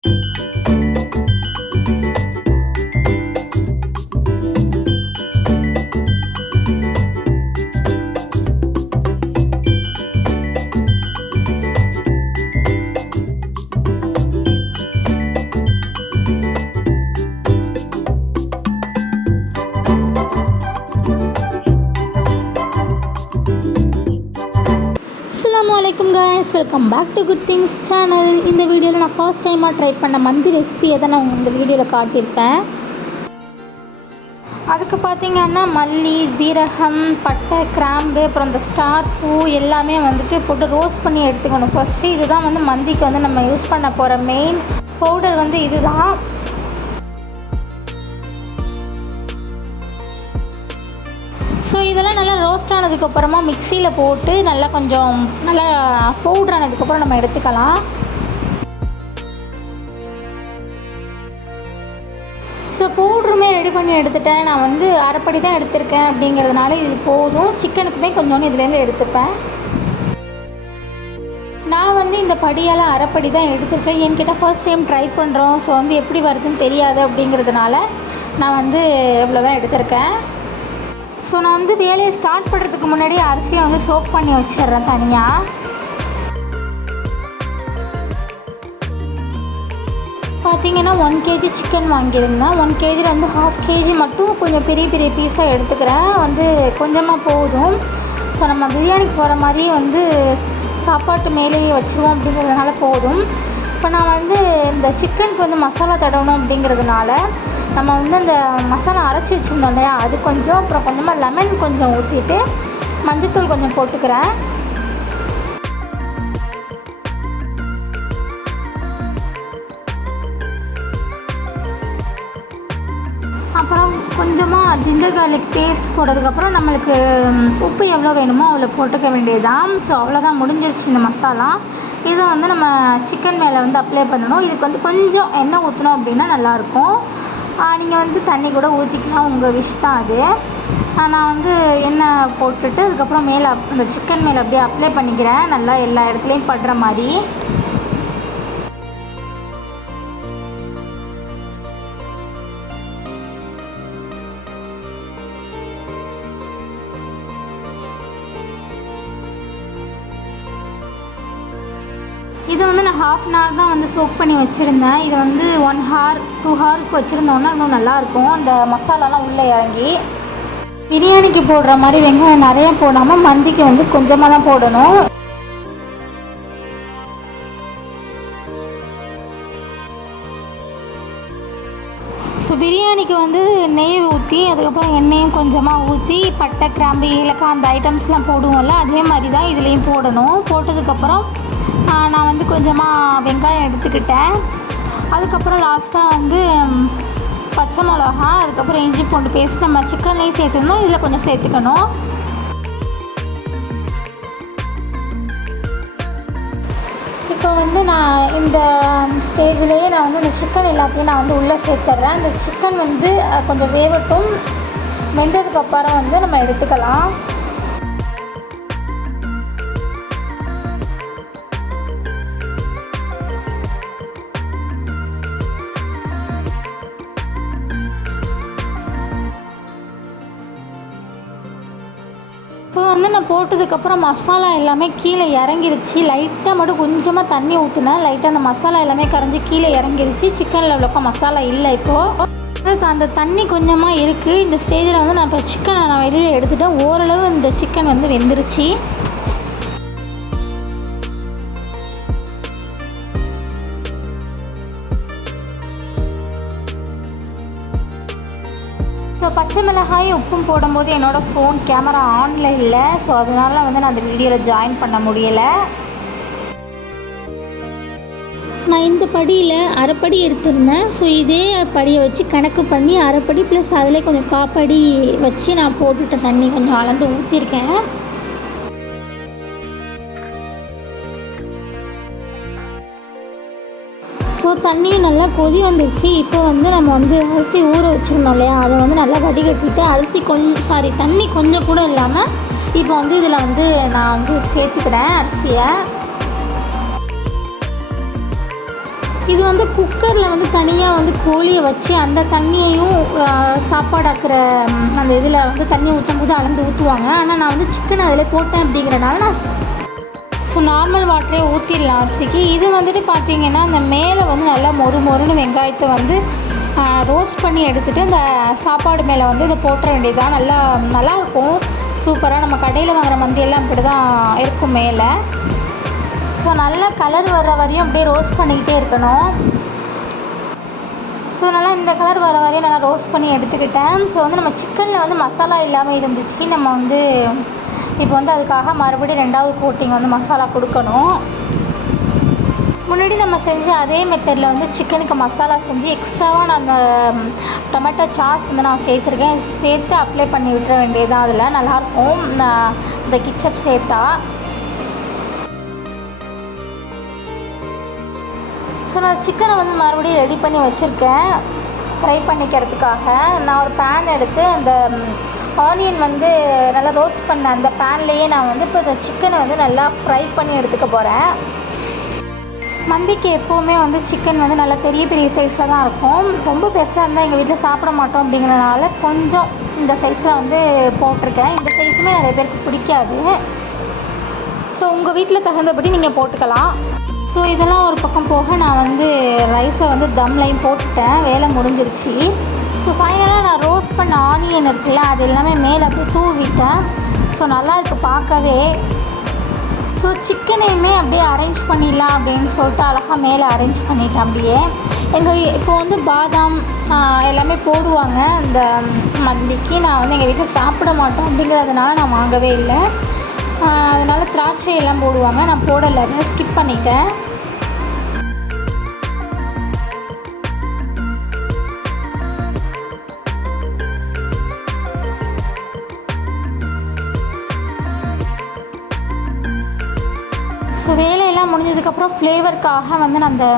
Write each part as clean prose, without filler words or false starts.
Assalamualaikum guys, welcome back to Good Things channel. இந்த வீடியோவில் நான் ஃபர்ஸ்ட் டைமாக ட்ரை பண்ண மந்தி ரெசிபியை தான் நான் இந்த வீடியோவில் காட்டியிருப்பேன். அதுக்கு பார்த்திங்கன்னா மல்லி, சீரகம், பட்டை, கிராம்பு, அப்புறம் இந்த ஸ்டார் பூ எல்லாமே வந்துட்டு போட்டு ரோஸ்ட் பண்ணி எடுத்துக்கணும் ஃபஸ்ட்டு. இதுதான் வந்து மந்திக்கு வந்து நம்ம யூஸ் பண்ண போகிற மெயின் பவுடர் வந்து இதுதான். ஸோ இதெல்லாம் நல்லா ரோஸ்ட் ஆனதுக்கப்புறமா மிக்சியில் போட்டு நல்லா கொஞ்சம் நல்லா பவுட்ரு ஆனதுக்கப்புறம் நம்ம எடுத்துக்கலாம். ஸோ பவுட்ருமே ரெடி பண்ணி எடுத்துட்டேன். நான் வந்து அரைப்படி தான் எடுத்திருக்கேன் அப்படிங்கிறதுனால இது போதும். சிக்கனுக்குமே கொஞ்சோன்னு இதுலேருந்து எடுத்துப்பேன். நான் வந்து இந்த படியால் அரைப்படி தான் எடுத்திருக்கேன். என்கிட்ட ஃபர்ஸ்ட் டைம் ட்ரை பண்ணுறோம். ஸோ வந்து எப்படி வருதுன்னு தெரியாது அப்படிங்கிறதுனால நான் வந்து இவ்வளோ தான் எடுத்திருக்கேன். ஸோ நான் வந்து வேலையை ஸ்டார்ட் பண்ணுறதுக்கு முன்னாடி அரிசியை வந்து சோக் பண்ணி வச்சிடுறேன் தனியாக. பார்த்திங்கன்னா 1 kg சிக்கன் வாங்கியிருந்தேன். 1 kgயில் வந்து 1/2 kg மட்டும் கொஞ்சம் பெரிய பெரிய பீஸாக எடுத்துக்கிறேன். வந்து கொஞ்சமாக போதும். ஸோ நம்ம பிரியாணிக்கு போகிற மாதிரியே வந்து சாப்பாட்டு மேலேயே வச்சுருவோம் அப்படிங்கிறதுனால போதும். இப்போ நான் வந்து இந்த சிக்கனுக்கு வந்து மசாலா தடவணும் அப்படிங்கிறதுனால நம்ம வந்து அந்த மசாலா அரைச்சி வச்சுருந்தோம் இல்லையா, அது கொஞ்சம், அப்புறம் கொஞ்சமாக லெமன் கொஞ்சம் ஊற்றிட்டு மஞ்சத்தூள் கொஞ்சம் போட்டுக்கிறேன். அப்புறம் கொஞ்சமாக ஜிஞ்சர் கார்லிக் பேஸ்ட் போட்டதுக்கப்புறம் நம்மளுக்கு உப்பு எவ்வளோ வேணுமோ அவ்வளோ போட்டுக்க வேண்டியதுதான். ஸோ அவ்வளோதான், முடிஞ்சிருச்சு இந்த மசாலா. இதை வந்து நம்ம சிக்கன் மேலே வந்து அப்ளை பண்ணணும். இதுக்கு வந்து கொஞ்சம் எண்ணெய் ஊற்றணும் அப்படின்னா நல்லாயிருக்கும். நீங்கள் வந்து தண்ணி கூட ஊற்றிக்கலாம், உங்கள் விஷ் தான் அது. நான் வந்து எண்ணெய் போட்டுட்டு அதுக்கப்புறம் மேலே அந்த சிக்கன் மேலே அப்படியே அப்ளை பண்ணிக்கிறேன், நல்லா எல்லா இடத்துலையும் படுற மாதிரி. இதை வந்து நான் 1/2 hour தான் வந்து சோக் பண்ணி வச்சுருந்தேன். இதை வந்து 1 hour 2 hourக்கு வச்சுருந்தோன்னா இன்னும் நல்லாயிருக்கும், அந்த மசாலாலாம் உள்ளே இறங்கி. பிரியாணிக்கு போடுற மாதிரி வெங்காயம் நிறைய போடாமல் மந்திக்கு வந்து கொஞ்சமாக தான் போடணும். ஸோ பிரியாணிக்கு வந்து நெய் ஊற்றி அதுக்கப்புறம் எண்ணெயும் கொஞ்சமாக ஊற்றி பட்டை, கிராம்பு, ஏலக்காய் அந்த ஐட்டம்ஸ்லாம் போடுவோம்ல, அதே மாதிரி தான் இதுலேயும் போடணும். போட்டதுக்கப்புறம் நான் வந்து கொஞ்சமாக வெங்காயம் எடுத்துக்கிட்டேன். அதுக்கப்புறம் லாஸ்ட்டாக வந்து பச்சை மிளகா, அதுக்கப்புறம் இஞ்சி பூண்டு பேஸ்ட் நம்ம சிக்கன்லேயும் சேர்த்துருந்தோம், இதில் கொஞ்சம் சேர்த்துக்கணும். இப்போ வந்து நான் இந்த ஸ்டேஜ்லேயே நான் வந்து இந்த சிக்கன் எல்லாத்தையும் நான் வந்து உள்ளே சேர்த்துட்றேன். அந்த சிக்கன் வந்து கொஞ்சம் வேகட்டும், வெந்ததுக்கப்புறம் வந்து நம்ம எடுத்துக்கலாம். இப்போ வந்து நான் போட்டதுக்கப்புறம் மசாலா எல்லாமே கீழே இறங்கிருச்சு. லைட்டாக மட்டும் கொஞ்சமாக தண்ணி ஊற்றினேன், லைட்டாக அந்த மசாலா எல்லாமே கரைஞ்சி கீழே இறங்கிருச்சு. சிக்கனில் அவ்வளோக்கா மசாலா இல்லை. இப்போது அந்த தண்ணி கொஞ்சமாக இருக்குது. இந்த ஸ்டேஜில் வந்து நான் இப்போ சிக்கனை நான் வெளியில் எடுத்துட்டேன். ஓரளவு இந்த சிக்கன் வந்து வெந்துருச்சு. ஸோ பச்சை மிளகாய் உப்பும் போடும்போது என்னோடய ஃபோன் கேமரா ஆனில் இல்லை. ஸோ அதனால வந்து நான் அந்த வீடியோவில் ஜாயின் பண்ண முடியலை. நான் இந்த படியில் அரைப்படி எடுத்திருந்தேன். ஸோ இதே படியை வச்சு கணக்கு பண்ணி அரைப்படி ப்ளஸ் அதில் கொஞ்சம் காப்படி வச்சு நான் போட்டுட்டேன். தண்ணி கொஞ்சம் அளந்து ஊற்றிருக்கேன். ஸோ தண்ணியும் நல்லா கொதி வந்துருச்சு. இப்போ வந்து நம்ம வந்து அரிசி ஊற வச்சுருந்தோம் இல்லையா, அதை வந்து நல்லா வடிகட்டிட்டு அரிசி தண்ணி கொஞ்சம் கூட இல்லாமல் இப்போ வந்து இதில் வந்து நான் வந்து சேர்த்துக்கிறேன் அரிசியை. இது வந்து குக்கரில் வந்து தனியாக வந்து கோழியை வச்சு அந்த தண்ணியையும் சாப்பாடாக்குற அந்த இதில் வந்து தண்ணி ஊற்றும் போது அளந்து ஊற்றுவாங்க. ஆனால் நான் வந்து சிக்கன் அதில் போட்டேன் அப்படிங்கிறனால நான் நார்மல் வாட்டரே ஊற்றிடலாம் அரிசிக்கு. இது வந்துட்டு பார்த்திங்கன்னா அந்த மேலே வந்து நல்லா மொறுன்னு வெங்காயத்தை வந்து ரோஸ்ட் பண்ணி எடுத்துகிட்டு இந்த சாப்பாடு மேலே வந்து இதை போட்டுற வேண்டியதுதான். நல்லாயிருக்கும் சூப்பராக. நம்ம கடையில் வாங்குகிற மந்தியெல்லாம் இப்படி தான் இருக்கும் மேலே. ஸோ நல்லா கலர் வர்ற வரையும் அப்படியே ரோஸ்ட் பண்ணிக்கிட்டே இருக்கணும். ஸோ நல்லா இந்த கலர் வர வரையும் நல்லா ரோஸ்ட் பண்ணி எடுத்துக்கிட்டேன். ஸோ வந்து நம்ம சிக்கனில் வந்து மசாலா இல்லாமல் இருந்துச்சு. நம்ம வந்து இப்போ வந்து அதுக்காக மறுபடியும் 2வது கோட்டிங் வந்து மசாலா கொடுக்கணும். முன்னாடி நம்ம செஞ்ச அதே மெத்தடில் வந்து சிக்கனுக்கு மசாலா செஞ்சு எக்ஸ்ட்ராவாக நான் அந்த டொமேட்டோ சாஸ் வந்து நான் சேர்த்துருக்கேன். சேர்த்து அப்ளை பண்ணி விட்டுற வேண்டியதான். அதில் நல்லாயிருக்கும் இந்த கிச்சப் சேர்த்தா. ஸோ நான் சிக்கனை வந்து மறுபடியும் ரெடி பண்ணி வச்சுருக்கேன் ஃப்ரை பண்ணிக்கிறதுக்காக. நான் ஒரு பேன் எடுத்து அந்த ஆனியன் வந்து நல்லா ரோஸ்ட் பண்ண அந்த பேன்லேயே நான் வந்து இப்போ இந்த சிக்கனை வந்து நல்லா ஃப்ரை பண்ணி எடுத்துக்க போகிறேன். மந்திக்கு எப்போவுமே வந்து சிக்கன் வந்து நல்லா பெரிய சைஸில் தான் இருக்கும். ரொம்ப பெருசாக இருந்தால் எங்கள் வீட்டில் சாப்பிட மாட்டோம் அப்படிங்கிறதுனால கொஞ்சம் இந்த சைஸில் வந்து போட்டிருக்கேன். இந்த சைஸுமே நிறைய பேருக்கு பிடிக்காது. ஸோ உங்கள் வீட்டில் தகுந்தபடி நீங்கள் போட்டுக்கலாம். ஸோ இதெல்லாம் ஒரு பக்கம் போக நான் வந்து ரைஸை வந்து தம்லையும் போட்டுட்டேன். வேலை முடிஞ்சிருச்சு. ஸோ ஃபைனலாக நான் ரோஸ்ட் பண்ண ஆனியன் இருக்குல்ல, அது எல்லாமே மேலே அப்படியே தூவிட்டேன். ஸோ நல்லா இருக்குது பார்க்கவே. ஸோ சிக்கனையுமே அப்படியே அரேஞ்ச் பண்ணிடலாம் அப்படின்னு சொல்லிட்டு அழகாக மேலே அரேஞ்ச் பண்ணிட்டேன். அப்படியே இப்போ வந்து பாதாம் எல்லாமே போடுவாங்க இந்த மந்திக்கு. நான் வந்து எங்கள் வீட்டில் சாப்பிட மாட்டோம் அப்படிங்கிறதுனால நான் வாங்கவே இல்லை. அதனால் திராட்சை எல்லாம் போடுவாங்க, நான் போடலை, ஸ்கிப் பண்ணிட்டேன். ஸோ வேலையெல்லாம் முடிஞ்சதுக்கப்புறம் ஃப்ளேவருக்காக வந்து நான் அந்த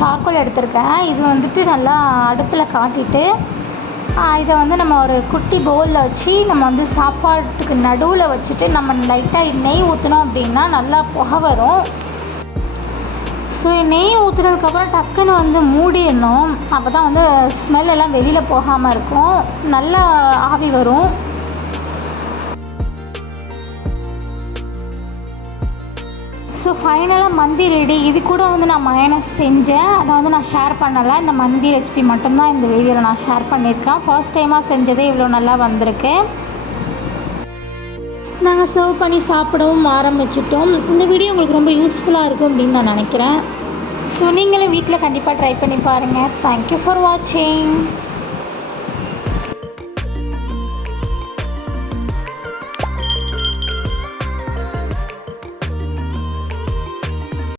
சார்கோல் எடுத்திருக்கேன். இது வந்துட்டு நல்லா அடுப்பில் காட்டிட்டு இதை வந்து நம்ம ஒரு குட்டி பவுலில் வச்சு நம்ம வந்து சாப்பாட்டுக்கு நடுவில் வச்சுட்டு நம்ம லைட்டாக நெய் ஊற்றினோம் அப்படின்னா நல்லா புகை வரும். ஸோ நெய் ஊற்றுனதுக்கப்புறம் டக்குன்னு வந்து மூடிடணும். அப்போ தான் வந்து ஸ்மெல் எல்லாம் வெளியில் போகாமல் இருக்கும், நல்லா ஆவி வரும். ஸோ ஃபைனலாக மந்தி ரெடி. இது கூட வந்து நான் மயோனைஸ் செஞ்சேன், அதை வந்து நான் ஷேர் பண்ணலை. இந்த மந்தி ரெசிபி மட்டும்தான் இந்த வீடியோவில் நான் ஷேர் பண்ணியிருக்கேன். ஃபர்ஸ்ட் டைமாக செஞ்சதே இவ்வளோ நல்லா வந்திருக்கு. நாங்கள் சர்வ் பண்ணி சாப்பிடவும் ஆரம்பிச்சிட்டோம். இந்த வீடியோ உங்களுக்கு ரொம்ப யூஸ்ஃபுல்லாக இருக்கும் அப்படின்னு நான் நினைக்கிறேன். ஸோ நீங்களும் வீட்டில் கண்டிப்பாக ட்ரை பண்ணி பாருங்கள். தேங்க்யூ ஃபார் வாட்சிங்.